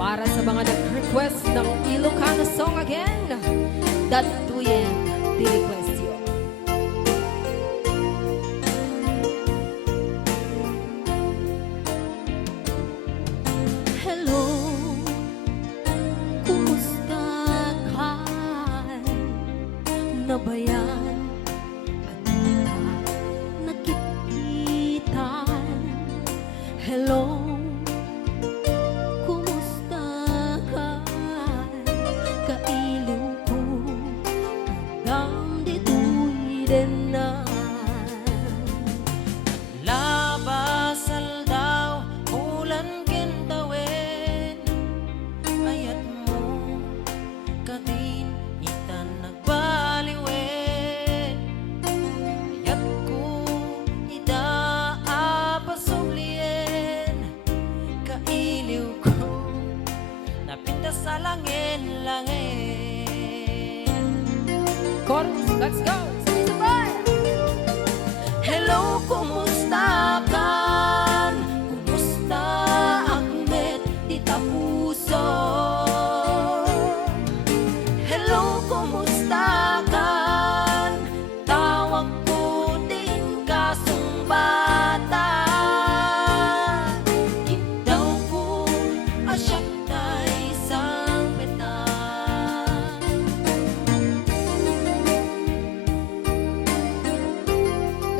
Para sa mga nag-request ng Ilocano song again, Datuyen di request yo. Hello, kumusta ka? Nabayan at ka nagkikitan. Hello, kumusta ka? Kailiw ko hanggang dito'y denan. Labasal daw ulan kintawin, ayat mo kadin itan nagbaliwen. Ayat ko ida apasublien, kailiw ko napinta sa langin-langin. Chorus, let's go! Sabay-sabay! Hello, kumusta ka? Kumusta Ahmed di Tapuso? Hello, kumusta ka? Tawag ko din kasumbata. Itaw ko asyak na isang petan.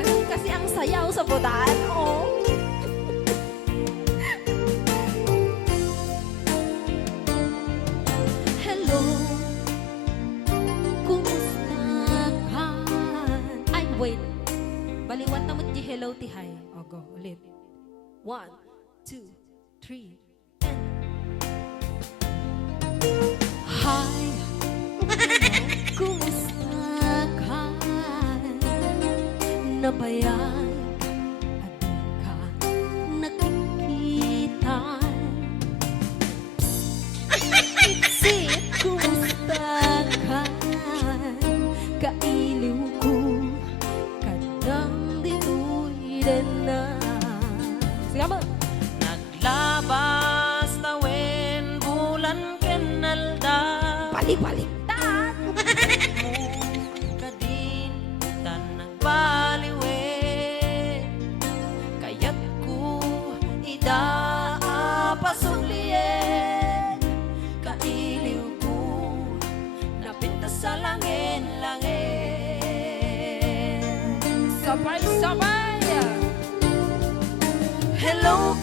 Ganun kasi ang sayaw sa butaan, oh. Hello, kumusta ka? Ay, wait. Baliwan na mo ti hello ti hi. O, go, ulit. 1, 2, 3, and... Hi, kumusta ka? Nabayan at di ka nakikitan. Itsit, kumusta ka? Kailiw ko kadang dito'y denan. Sige mo! Naglabas tawin bulan kenalda. Balik-baliktad! Kadin tan nagbaliwen, kayat ko ida apasublien. Kailiw ko napinta sa langin-langin. Sabay-sabay! Hello,